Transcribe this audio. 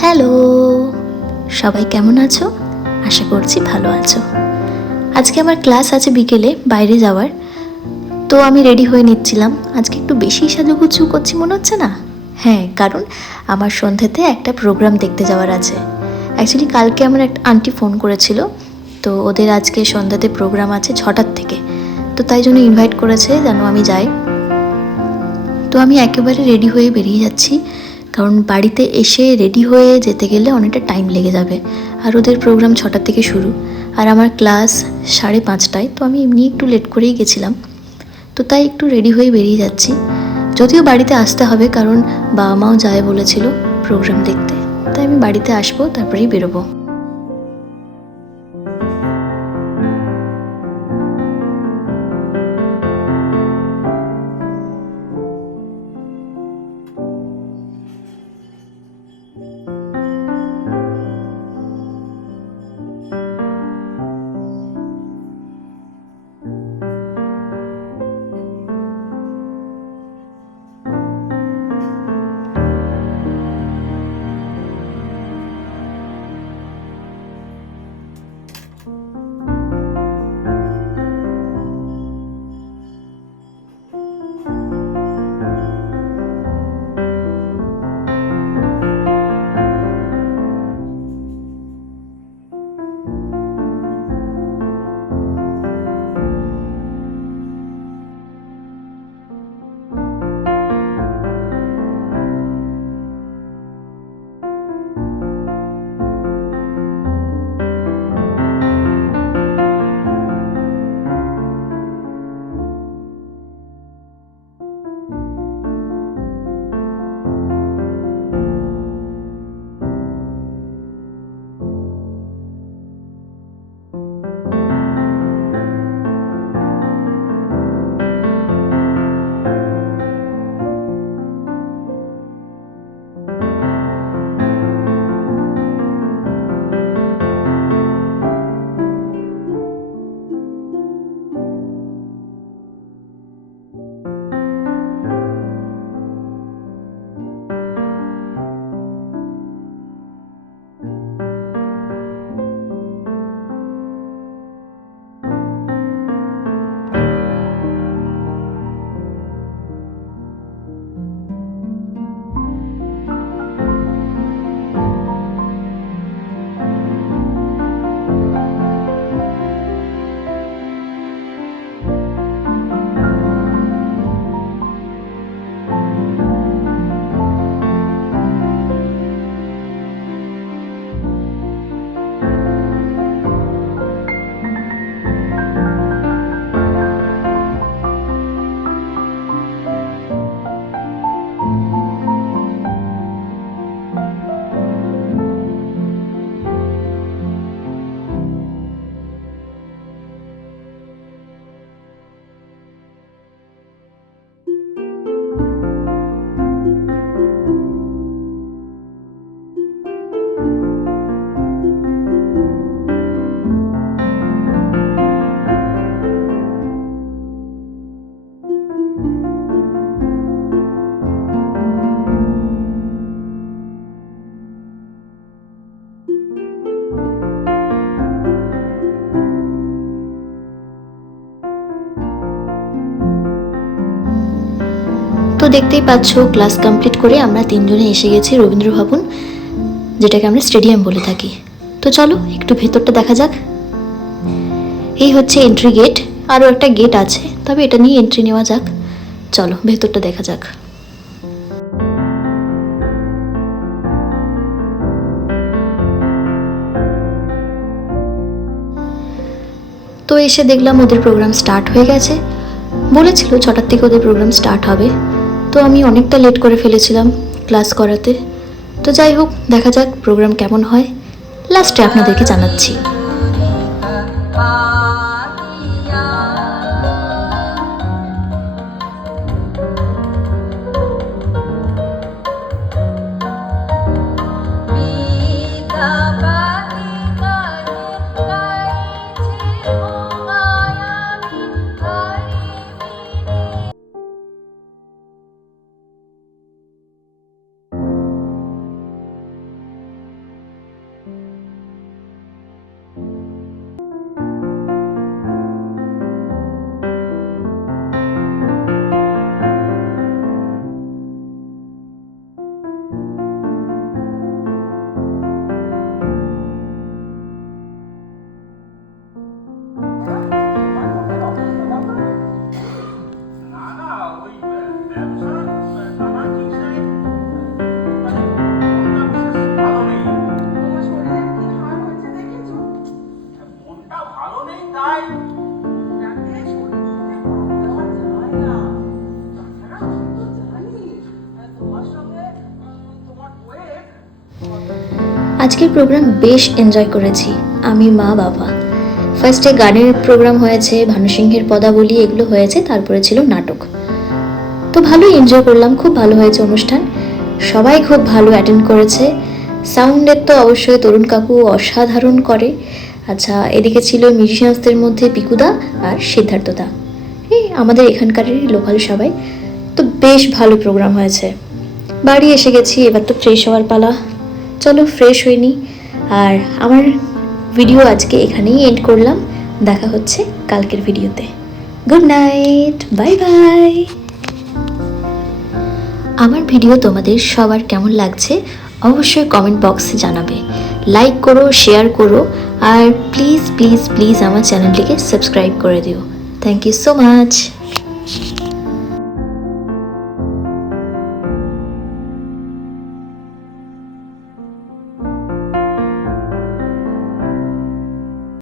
Hello, সবাই কেমন আছো? আশা করছি ভালো আছো। আজকে আমার ক্লাস আছে বিকেলে বাইরে যাওয়ার, তো আমি রেডি হয়ে নিচ্ছিলাম। আজকে একটু বেশি সাজুগুজু করছি মনে হচ্ছে না? হ্যাঁ, কারণ আমার সন্ধ্যেতে একটা প্রোগ্রাম দেখতে যাওয়ার আছে। অ্যাকচুয়ালি কালকে আমার একটা আন্টি ফোন করেছিল, তো ওদের আজকে সন্ধ্যাতে প্রোগ্রাম আছে 6টার থেকে, তো তাই জন্য ইনভাইট করেছে যেন আমি যাই। তো আমি একেবারে রেডি হয়ে বেরিয়ে যাচ্ছি, কারণ বাড়িতে এসে রেডি হয়ে যেতে গেলে অনেকটা টাইম লেগে যাবে। আর ওদের প্রোগ্রাম 6টার থেকে শুরু, আর আমার ক্লাস 5:30টায়, তো আমি এমনি একটু লেট করেই গেছিলাম। তো তাই একটু রেডি হয়ে বেরিয়ে যাচ্ছি। যদিও বাড়িতে আসতে হবে, কারণ বাবা মাও যায় বলেছিল প্রোগ্রাম দেখতে, তাই আমি বাড়িতে আসবো, তারপরেই বেরোবো। তো দেখতেই পাচ্ছ, ক্লাস কমপ্লিট করে আমরা তিনজনে এসে গেছি রবীন্দ্র ভবন, যেটাকে আমরা স্টেডিয়াম বলে থাকি। তো চলো একটু ভেতরটা দেখা যাক। এই হচ্ছে এন্ট্রি গেট, আরও একটা গেট আছে, তবে এটা নিয়ে এন্ট্রি নেওয়া যাক। চলো ভেতরটা দেখা যাক। তো এসে দেখলাম ওদের প্রোগ্রাম স্টার্ট হয়ে গেছে। বলেছিল 6টার থেকে ওদের প্রোগ্রাম স্টার্ট হবে, তো আমি অনেকটা লেট করে ফেলেছিলাম ক্লাস করাতে। তো যাই হোক, দেখা যাক প্রোগ্রাম কেমন হয়, লাস্টে আপনাদেরকে জানাচ্ছি। আজকের প্রোগ্রাম বেশ এনজয় করেছি আমি, মা, বাবা। ফার্স্টে গানের প্রোগ্রাম হয়েছে, ভানু সিংহের পদাবলী এগুলো হয়েছে, তারপরে ছিল নাটক। তো ভালোই এনজয় করলাম, খুব ভালো হয়েছে অনুষ্ঠান, সবাই খুব ভালো অ্যাটেন্ড করেছে। সাউন্ডের তো অবশ্যই তরুণ কাকু অসাধারণ করে। আচ্ছা, এদিকে ছিল মিউজিশিয়ানসদের মধ্যে পিকুদা আর সিদ্ধার্থদা, এই আমাদের এখানকারেরই লোকাল সবাই। তো বেশ ভালো প্রোগ্রাম হয়েছে। বাড়ি এসে গেছি, এবার তো ফ্রেশ হওয়ার পালা। চলো ফ্রেশ হয়ে নিই। আর আমার ভিডিও আজকে এখানেই এন্ড করলাম। দেখা হচ্ছে কালকের ভিডিওতে। Good night, bye bye. আমার ভিডিও তোমাদের সবার কেমন লাগছে অবশ্যই কমেন্ট বক্সে জানাবে। লাইক করো, শেয়ার করো, আর প্লিজ প্লিজ প্লিজ আমার চ্যানেলটিকে সাবস্ক্রাইব করে দিও। Thank you so much.